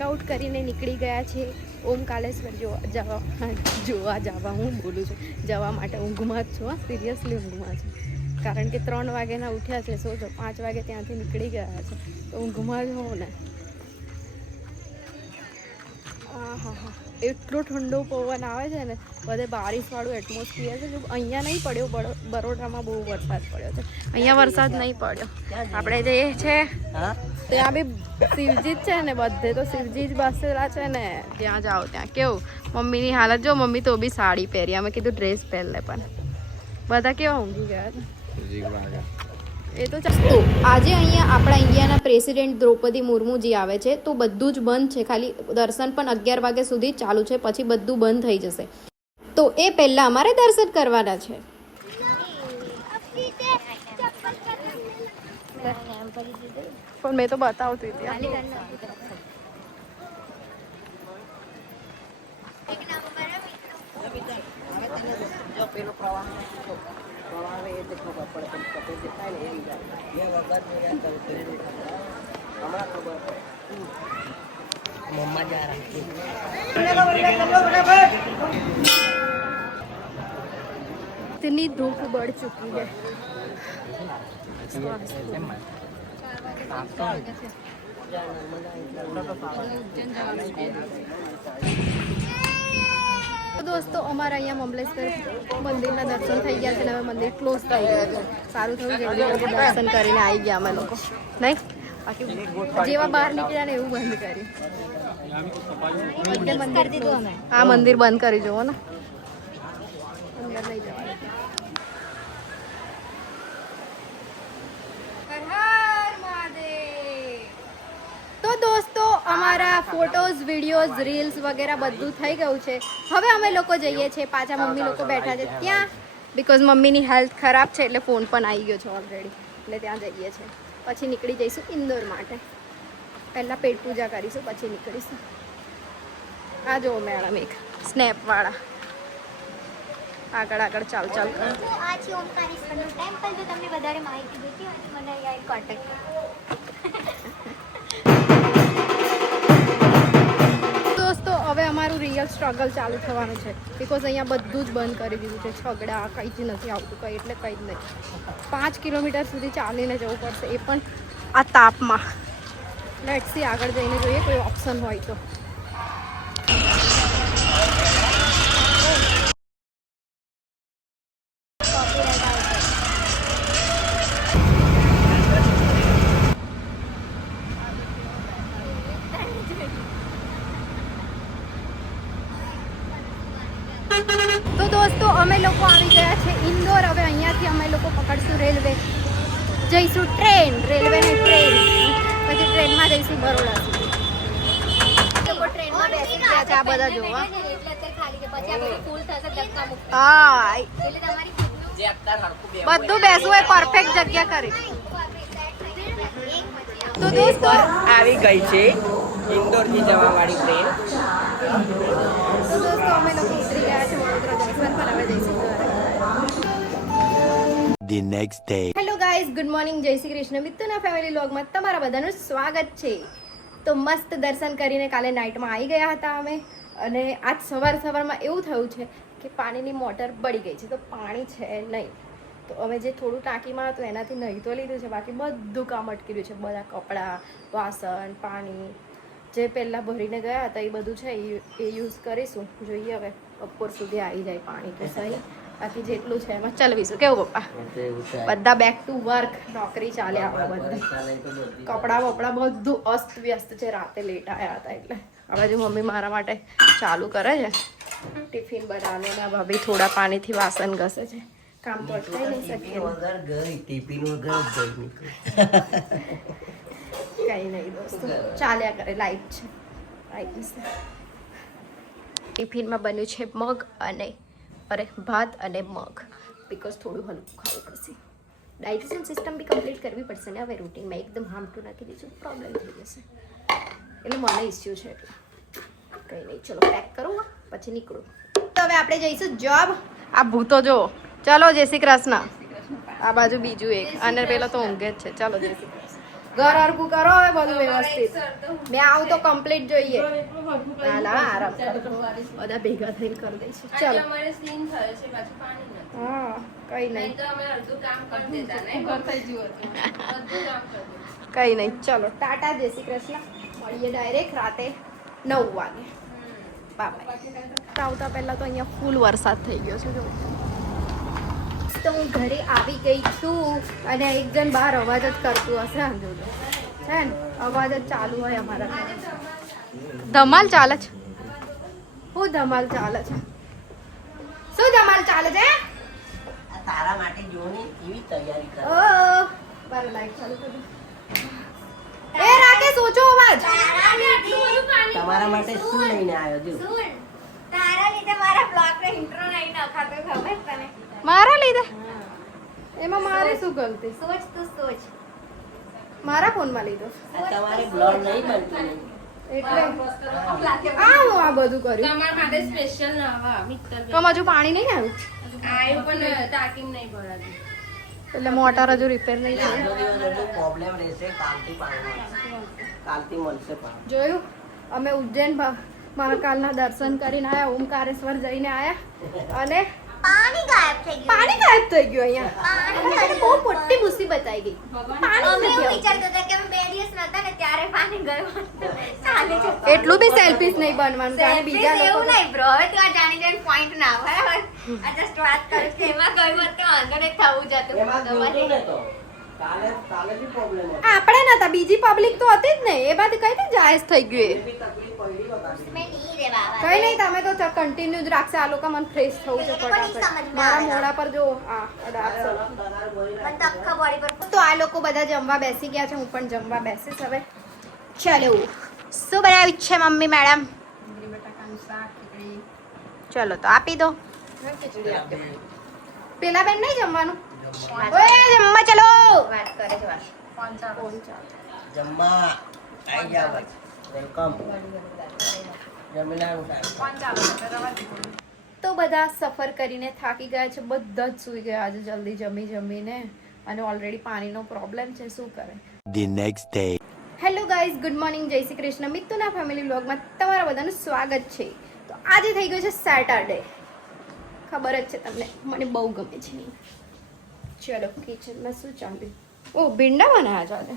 Checkout કરીને નીકળી ગયા છે ઓમકાલેશ્વર જોવા જવા. હું બોલું છું જવા માટે. ઊંઘમાં જ છું, સિરિયસલી ઊંઘમાં છું. કારણ કે 3 વાગ્યાના ઉઠ્યા છે. સોચો 5 વાગે ત્યાંથી નીકળી ગયા છે તો ઊંઘમાં જ હોઉં ને. હા, એટલો ઠંડો પવન આવે છે ને. બધે બારિશવાળું એટમોસ્ફિયર છે. જો અહીંયા નહીં પડ્યો, બરોડામાં બહુ વરસાદ પડ્યો છે. અહીંયા વરસાદ નહીં પડ્યો. આપણે જઈએ છે ત્યાં બી શિવજી જ છે ને, બધે તો શિવજી જ બસેલા છે ને. ત્યાં જાઓ ત્યાં કેવું મમ્મીની હાલત જો. મમ્મી તો બી સાડી પહેરી. અમે કીધું ડ્રેસ પહેર લે, પણ બધા કેવા ઊંઘી ગયા હતા. એ તો આજે અહીંયા આપણા ઇન્ડિયાના પ્રેસિડેન્ટ દ્રૌપદી મુર્મુજી આવે છે તો બધું જ બંધ છે. ખાલી દર્શન પણ 11 વાગ્યા સુધી ચાલુ છે, પછી બધું બંધ થઈ જશે. તો એ પહેલા અમારે દર્શન કરવાના છે. પણ મેં તો બતાવતી હતી. इतनी धूप बढ़ चुकी है. दोस्तों અમારા અહીંયા મમલેશ્વર મંદિરના દર્શન થઈ ગયા છે ને હવે મંદિર ક્લોઝ થઈ ગયું છે. સારું થયું જલ્દી દર્શન કરીને આવી ગયા અમે લોકો. નહીં બાકી જેવા બહાર નીકળ્યા ને એવું બંધ કર્યું. મંદિર દીધું અમે. હા, મંદિર બંધ કરી જુઓ ને, અંદર નહીં જવાનું. તો દોસ્તો અમારા ફોટોઝ, વિડીયોઝ, રીલ્સ વગેરે બધું થઈ ગયું છે. હવે અમે લોકો જઈએ છીએ પાછા. મમ્મી લોકો બેઠા છે ત્યાં, બિકોઝ મમ્મીની હેલ્થ ખરાબ છે એટલે ફોન પણ આવી ગયો છે ઓલરેડી. એટલે ત્યાં જઈએ છીએ. પછી નીકળી જઈશું ઇન્દોર માટે. પહેલાં પેટ પૂજા કરીશું, પછી નીકળીશું. આ જો મેડમ એક સ્નેપવાળા આગળ ચાલ કરો. આ છે ઓમકારેશ્વરનું ટેમ્પલ. જો તમને વધારે માહિતી જોઈતી હોય તો મને અહીંયા કોન્ટેક્ટ કરો. દોસ્તો હવે અમારું રિયલ સ્ટ્રગલ ચાલુ થવાનું છે. બિકોઝ અહીંયા બધું જ બંધ કરી દીધું છે. છગડા કંઈ જ નથી આવતું, કંઈ એટલે કંઈ જ નહીં. 5 કિલોમીટર સુધી ચાલીને જવું પડશે, એ પણ આ તાપમાં. લેટ્સ સી આગળ જઈને જોઈએ કોઈ ઓપ્શન હોય તો. તો દોસ્તો અમે લોકો આવી ગયા છે ઇન્દોર. હવે અહીંયાથી અમે લોકો પકડશું રેલવે, જઈશું ટ્રેન. રેલવે ને ટ્રેન, પછી ટ્રેનમાં જઈશું બરોડા સુધી. ટ્રેનમાં બેસી ગયા છે આ બધા જોવા. હા, બધું બેસવું એ પરફેક્ટ જગ્યા કરી. તો દોસ્તો આવી ગઈ છે ઇન્દોરથી જવા વાળી ટ્રેન. તો દોસ્તો અમે લોકો ઉતરી ગયા છે વડોદરા જંકશન પર. હવે જઈશું The next day. Hello guys, good morning, જય શ્રી કૃષ્ણ. મિત્તુના ફેમિલી વ્લોગમાં તમારા બધાનું સ્વાગત છે. તો મસ્ત દર્શન કરીને કાલે નાઇટમાં આવી ગયા હતા અમે. અને આજ સવારમાં એવું થયું છે કે પાણીની મોટર બળી ગઈ છે તો પાણી છે નહીં. તો અમે જે થોડું ટાંકીમાં હતું એનાથી નહીં તો લીધું છે, બાકી બધું કામ અટકી રહ્યું છે. બધા કપડાં, વાસણ, પાણી જે પહેલાં ભરીને ગયા હતા એ બધું છે એ યુઝ કરીશું. જોઈએ હવે બપોર સુધી આવી જાય પાણી તો સહી. બાકી જેટલું છે એમાં ચલવીશું. કેવું પપ્પા? બધા બેક ટુ વર્ક, નોકરી ચાલે. આપણે બધા કપડાં વપડા બધું અસ્ત વ્યસ્ત છે. રાતે લેટ આવ્યા હતા એટલે હવે જો મમ્મી મારા માટે ચાલુ કરે છે ટિફિન બનાવવાનું. ને ભાભી થોડા પાણીથી વાસણ ઘસે છે. કામ તો અટકાઈ નહીં શકીએ. કઈ નહીં દોસ્તો, ચાલ્યા કરે. લાઈટ છે, લાઈટ છે. ટિફિનમાં બન્યું છે મગ અને ભાત અને મગ. બિકોઝ થોડું હલકું ખાવું પડશે. ડાયજેશન સિસ્ટમ બી કમ્પ્લીટ કરવી પડશે ને હવે. રૂટીનમાં એકદમ હામટું નાખી દઈશું પ્રોબ્લેમ થઈ જશે. એટલે મને ઇસ્યુ છે એટલે કંઈ નહીં. ચલો પેક કરું પછી નીકળું. તો હવે આપણે જઈશું જોબ. આ ભૂતો જો. ચલો જય શ્રી કૃષ્ણ. આ બાજુ બીજું એક અને પેલો તો ઊંઘે જ છે. ચલો જય શ્રી કૃષ્ણ. ઘર હરકું કરો હવે બધું વ્યવસ્થિત. મેં આવું તો કમ્પ્લીટ જોઈએ. ના આરામ કરો. બધા ભેગા થઈને કરી દઈશું. ચલો અમારે સીન થયો છે પાછું પાણી નથી. હા કઈ નહીં નહીં તો અમે અડધું કામ કરી દેતા ને ઘર થઈ ગયું હતું બધું કામ કરી દેતા. કઈ નહીં. ચલો ટાટા, જય શ્રી કૃષ્ણ. મળીએ ડાયરેક્ટ રાતે 9 વાગે. બાય. આવતા પહેલા તો અહીંયા ફૂલ વરસાદ થઈ ગયો છે જો. તો હું ઘરે આવી ગઈ છું અને એક જણ બહાર અવાજ જ કરતું હશે. આમ જોજો છે ને અવાજ જ ચાલુ હોય અમારા ઘરે. ધમાલ ચાલે છે. શું ધમાલ ચાલે છે? શું ધમાલ ચાલે છે? તારા માટે જોની એવી તૈયારી કર. ઓ બાર લાઈટ ચાલુ કરી. એ રાકેશ ઓછો અવાજ. તમારા માટે શું લઈને આવ્યો છું? સુન, તારા લીધે મારા બ્લોગનો intro નહીં નખાતો, ખબર તને? મારા લીધે એમાં મારે શું ગલતી? સોચ તું સોચ. મારા ફોનમાં લીધો આ તમારે બ્લોગ નહીં બનતું નહીં. એટલે આ હું આ બધું કર્યું. તમારા માટે સ્પેશિયલ નવા મિત્તલ તો હજુ પાણી નહીં આવ્યું આયું પણ ટાંકી નહીં ભરાતી. એટલે મોટર હજુ રિપેર નહીં થયું. આજનો દિવસ હજુ પ્રોબ્લેમ રહેશે. કાલથી પાણી મળશે. કાલથી મળશે પાણી. જોયું અમે ઉજ્જૈન મહાકાલના દર્શન કરીને આયા, ઓમકારેશ્વર જઈને આયા અને પાણી ગાયબ થઈ ગયું. પાણી ગાયબ થઈ ગયું અહીંયા. પાણી અને બહુ મોટી મુસીબત આવી ગઈ. પાણી અમે એવું નથી વિચારતા હતા કે અમે 2 દિવસ નહોતા ને ત્યારે પાણી ગયું. ચાલે છે. આવતું. એટલું બી સેલ્ફીસ નહીં બનવાનું જાણે બીજા Selfies એવું લોકો નહીં bro. હવે ત્યાં જાણી જાણી point ના હોય, બરાબર? આ just વાત કરું છું. એમાં ગયું હોત તો વાંધો નહીં, થવું જતું. એમાં તમારે જોતું ને તો કાલે બી પ્રોબ્લેમ હતો. આપણે નતા, બીજી પબ્લિક તો હતી જ ને. એ બાદ કઈ રીતે જાયઝ થઈ ગયું એ? એ બી તકલીફ પડી હતા. મેં નહીં રે બાબા. કઈ નહીં, તમે તો કન્ટિન્યુ જ રાખશે. આ લોકો મને ફ્રેશ થવું છે એ લોકોની ફટાફટ. સમજમાં મારા આવે. મોઢા પર જો આ અડાપ છે. દરાર ભરી મને તો આખા body પર તો આ લોકો બધા જમવા બેસી ગયા છે. હું પણ જમવા બેસીશ હવે. ચલો શું બનાવ્યું છે મમ્મી મેડમ? ચલો તો આપી દો. પેલા બેન નહીં જમવાનું? ઓય જમવા ચલો. વાત કરે છે વાત. ફોન ચાલુ. જમવા આવી જાવ. વેલકમ. જમીલાનું સાહેબ. તો બધા સફર કરીને થાકી ગયા છે. બધા જ સૂઈ ગયા આજે જલ્દી જમીને. અને ઓલરેડી પાણીનો પ્રોબ્લેમ છે. શું કરે? The next day. Hello guys, good morning, જય શ્રી કૃષ્ણ. મિત્તુના ફેમિલી વ્લોગમાં તમારા બધાનું સ્વાગત છે. તો આજે થઈ ગયો છે સેટરડે. ખબર જ છે તમને, મને બહુ ગમે છે. ચલો કિચનમાં શું ચાલ્યું? ઓ ભીંડા બનાવ્યા છે આજે.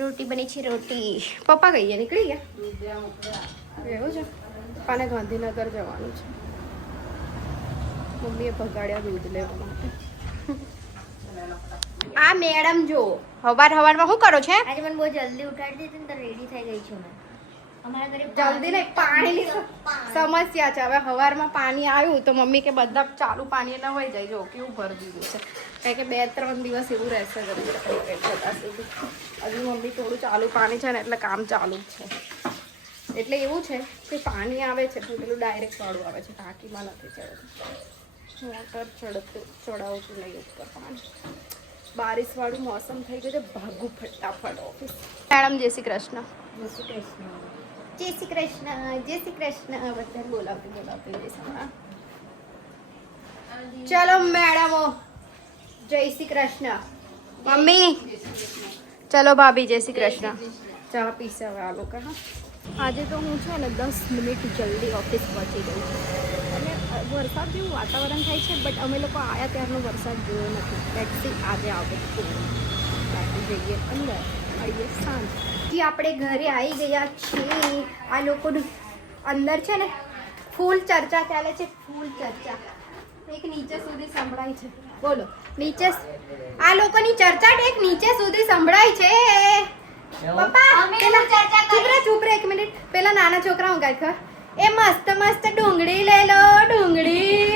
રોટી બની છે રોટી. પપ્પા કહીએ નીકળી ગયા એવું છે. પપ્પાને ગાંધીનગર જવાનું છે. મમ્મીએ ભગાડ્યા દૂધ લેવા માટે. આ મેડમ જો હવારમાં શું કરો છે? આજે મને બહુ જલ્દી ઉઠાડી દીધી ને તો રેડી થઈ ગઈ છું મેં. અમારા ઘરે જલ્દી નહીં, પાણીની સમસ્યા છે. હવે હવારમાં પાણી આવ્યું તો મમ્મી કે બધા ચાલુ પાણી ના હોય જાય. જો કેવું ભરી દીધું છે. કારણ કે 2-3 દિવસ એવું રહેશે હજુ મમ્મી થોડું ચાલુ પાણી છે ને એટલે કામ ચાલુ જ છે. એટલે એવું છે કે પાણી આવે છે તો પેલું ડાયરેક્ટ વાળું આવે છે, ટાંકીમાં નથી ચડતું. મોટર ચડાવતું નહીં ઉપર પાણી. બારિશ વાળું મોસમ થઈ ગયું છે. ભાગું ફટાફટ ઓફિસ. મેડમ જય શ્રી કૃષ્ણ. જય શ્રી કૃષ્ણ. જય શ્રી કૃષ્ણ, જય શ્રી કૃષ્ણ. બધા બોલાવતી જઈશ હમણાં. ચલો મેડમો, જય શ્રી કૃષ્ણ. મમ્મી ચલો ભાભી, જય શ્રી કૃષ્ણ. ચા પીશે હવે આ લોકો. હા આજે તો હું છે ને 10 મિનિટ જલ્દી ઓફિસ પહોંચી ગઈ છું. અને વરસાદ જેવું વાતાવરણ થાય છે બટ અમે લોકો આવ્યા ત્યારનો વરસાદ જોયો નથી. લેટ્સ આજે આવે બાકી જઈએ અંદર, મળીએ સાંજ. આપણે ઘરે આવી ગયા છીએ. આ લોકોનું અંદર છે ને ફૂલ ચર્ચા ચાલે છે. ફૂલ ચર્ચા એક નીચે સુધી સંભળાય છે. બોલો નીચે આ લોકોની ચર્ચા એક નીચે સુધી સંભળાય છે. પપ્પા અમે પેલા ચર્ચા કરી. ચૂપ રહે 1 મિનિટ. પેલા નાના છોકરા હું ગાય ખબર? એ મસ્ત મસ્ત ડુંગળી લે લો ડુંગળી.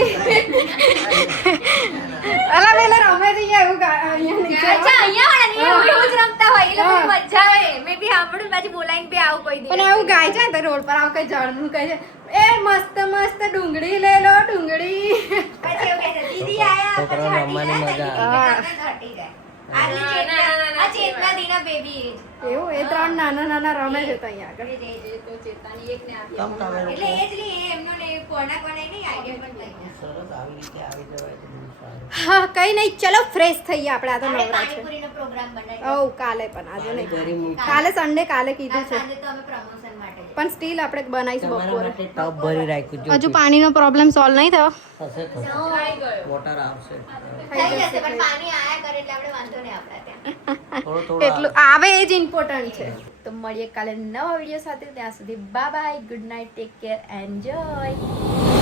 અલા પેલા રમે છે એવું અહીંયા અચ્છા, અહીંયા વાળા નહીં, હા. એવું જ રમતા હોય. એ લોકોની હા. મજા આવે. મેં બી સાંભળ્યું, પાછી બોલાઈને બી આવું કોઈ પણ દિવસ. એવું ગાય છે ને તો રોડ પર આવું કઈ ઝાડનું કહે છે એ મસ્ત મસ્ત ડુંગળી લે લો ડુંગળી. પછી એવું કહે છે, દીદી આયા, છોકરાઓ પછી હટી રમવાની જાય, મજા આવે. પછી હટી જાય. આ ચેતના દીના બેબી એવું એ 3 નાના નાના રમે છે તો અહીંયા આગળ. તમ તમે એટલે એ જ નહીં, એમનો ને કોના કોને નહીં આઈડિયા પણ લઈ જાય. સરસ આવી રીતે આવી જવાય તો બહુ સારું. હા કઈ નહીં, ચલો ફ્રેશ થઈએ આપણે. આ તો આપણે નવરા છે. પાણીપુરીનો પ્રોગ્રામ બનાવીએ. ઓ કાલે પણ, આજે પાણી નહીં. ગરી મૂકી. કાલે સન્ડે, કાલે કીધું છે. સાંજે તો અમે પ્રમોશન માટે જઈએ. પણ સ્ટીલ આપણે બનાવીશું તમારા બપોરે. માટે ટબ ભરી રાખ્યું જો હજુ પાણીનો પ્રોબ્લેમ સોલ્વ નહીં થયો. થશે થશે થઈ ગયો. વોટર આવશે થઈ જશે પણ પાણી આયા કરે એટલે આપણે વાંધો નહીં આપણા ત્યાં. થોડો થોડો એટલું આવે એ જ ઇમ્પોર્ટન્ટ છે. તો મળીએ કાલે નવા વિડીયો સાથે. ત્યાં સુધી bye bye, good night, take care, enjoy.